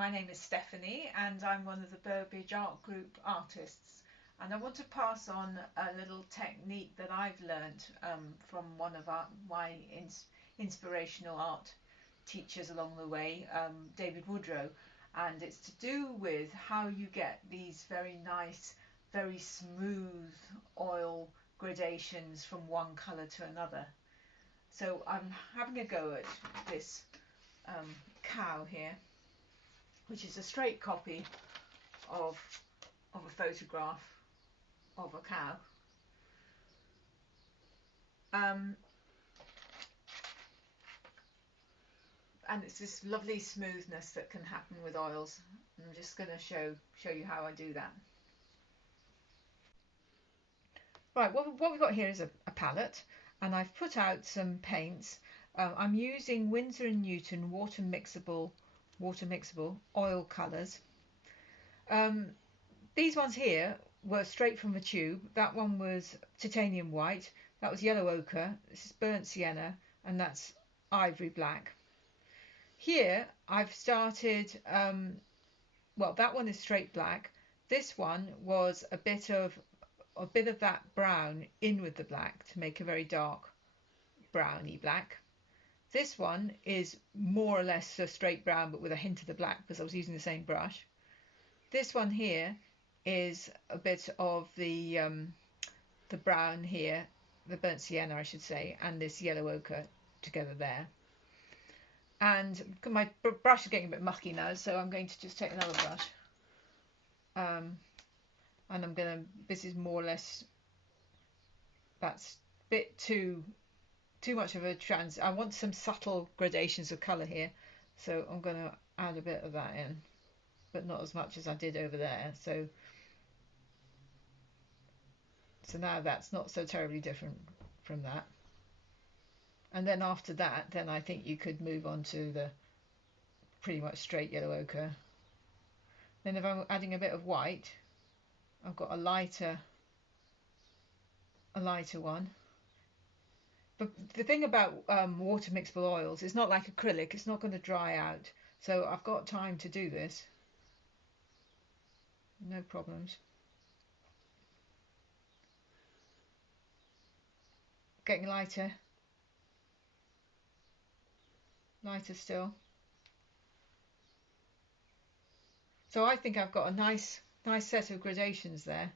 My name is Stephanie and I'm one of the Burbage Art Group artists, and I want to pass on a little technique that I've learned from one of my inspirational art teachers along the way, David Woodrow, and it's to do with how you get these very nice, very smooth oil gradations from one colour to another. So I'm having a go at this cow here, which is a straight copy of a photograph of a cow. And it's this lovely smoothness that can happen with oils. I'm just going to show you how I do that. Right, what we've got here is a palette, and I've put out some paints. I'm using Winsor & Newton water-mixable oil colours. These ones here were straight from the tube. That one was titanium white, that was yellow ochre, this is burnt sienna, and that's ivory black. Here I've started, well, that one is straight black. This one was a bit of that brown in with the black to make a very dark browny black. This one is more or less a straight brown but with a hint of the black because I was using the same brush. This one here is a bit of the brown here, the burnt sienna I should say, and this yellow ochre together there. And my brush is getting a bit mucky now, so I'm going to just take another brush. And I'm going to, this is more or less, that's a bit too much of a I want some subtle gradations of colour here, so I'm going to add a bit of that in, but not as much as I did over there. So now that's not so terribly different from that. And then after that, then I think you could move on to the pretty much straight yellow ochre. Then if I'm adding a bit of white, I've got a lighter one. But the thing about water mixable oils, it's not like acrylic, it's not going to dry out. So I've got time to do this. No problems. Getting lighter still. So I think I've got a nice set of gradations there.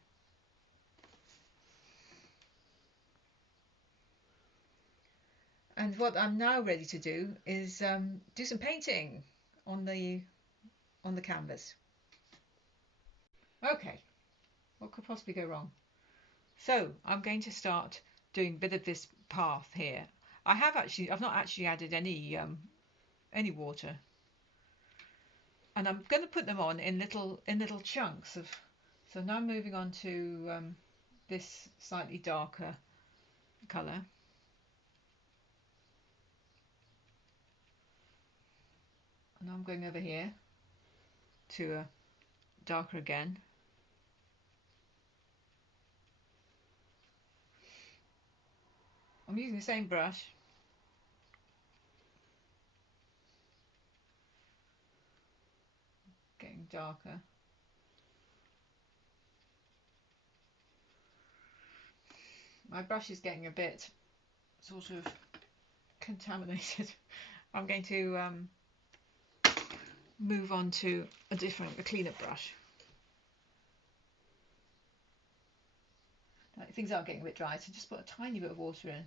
And what I'm now ready to do is do some painting on the canvas. Okay, what could possibly go wrong? So I'm going to start doing a bit of this path here. I've not actually added any water, and I'm going to put them on in little chunks of. So now I'm moving on to this slightly darker colour. And I'm going over here to a darker again. I'm using the same brush. Getting darker. My brush is getting a bit sort of contaminated. I'm going to move on to a cleaner brush. Now, things are getting a bit dry, so just put a tiny bit of water in.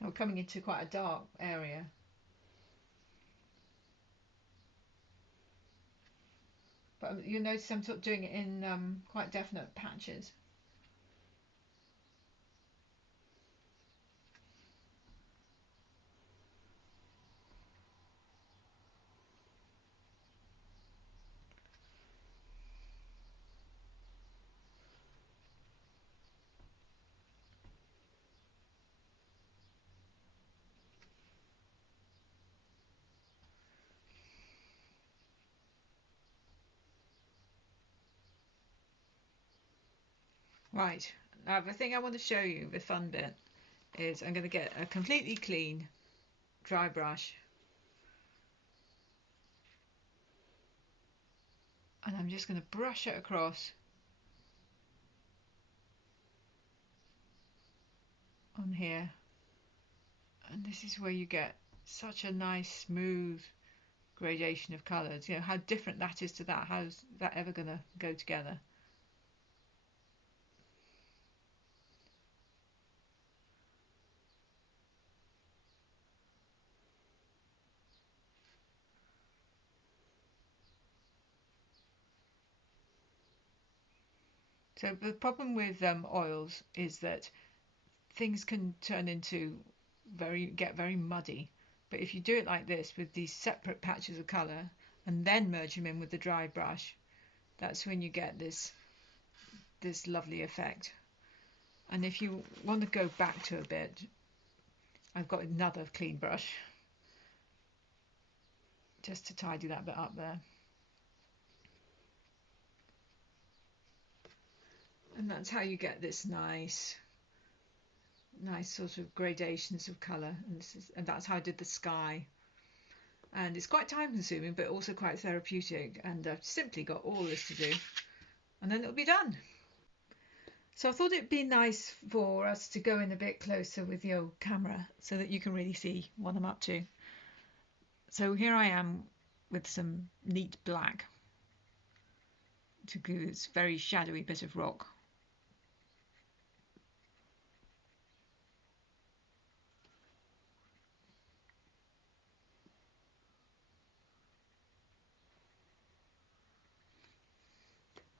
We're coming into quite a dark area. But you'll notice I'm sort of doing it in quite definite patches. Right, now the thing I want to show you, the fun bit, is I'm going to get a completely clean dry brush and I'm just going to brush it across on here, and this is where you get such a nice smooth gradation of colours. You know how different that is to that. How's that ever going to go together? So the problem with oils is that things can turn into get very muddy. But if you do it like this with these separate patches of colour and then merge them in with the dry brush, that's when you get this lovely effect. And if you want to go back to a bit, I've got another clean brush just to tidy that bit up there. And that's how you get this nice sort of gradations of colour, and that's how I did the sky. And it's quite time consuming but also quite therapeutic, and I've simply got all this to do and then it'll be done. So I thought it'd be nice for us to go in a bit closer with the old camera so that you can really see what I'm up to. So here I am with some neat black to do this very shadowy bit of rock.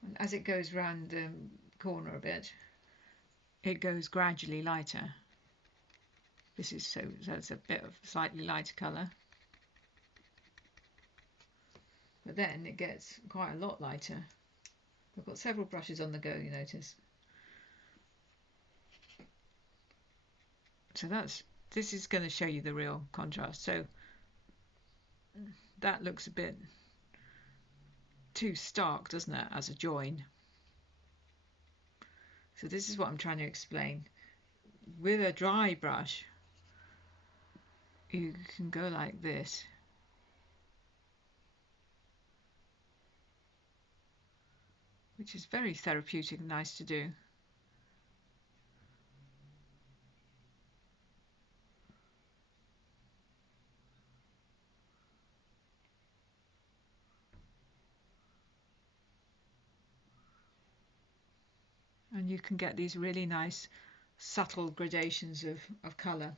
And as it goes round the corner a bit, it goes gradually lighter. This is so it's a bit of slightly lighter colour, but then it gets quite a lot lighter. I've got several brushes on the go, you notice. So this is going to show you the real contrast. So that looks a bit too stark, doesn't it, as a join? So this is what I'm trying to explain. With a dry brush, you can go like this. Which is very therapeutic and nice to do. And you can get these really nice subtle gradations of colour.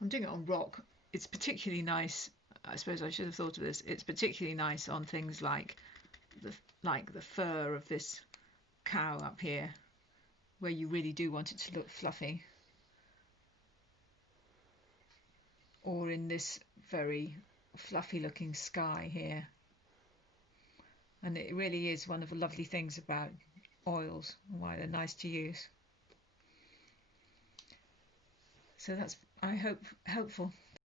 I'm doing it on rock. It's particularly nice, I suppose I should have thought of this, it's particularly nice on things like the fur of this cow up here, where you really do want it to look fluffy. Or in this very fluffy looking sky here. And it really is one of the lovely things about oils and why they're nice to use. So that's, I hope, helpful.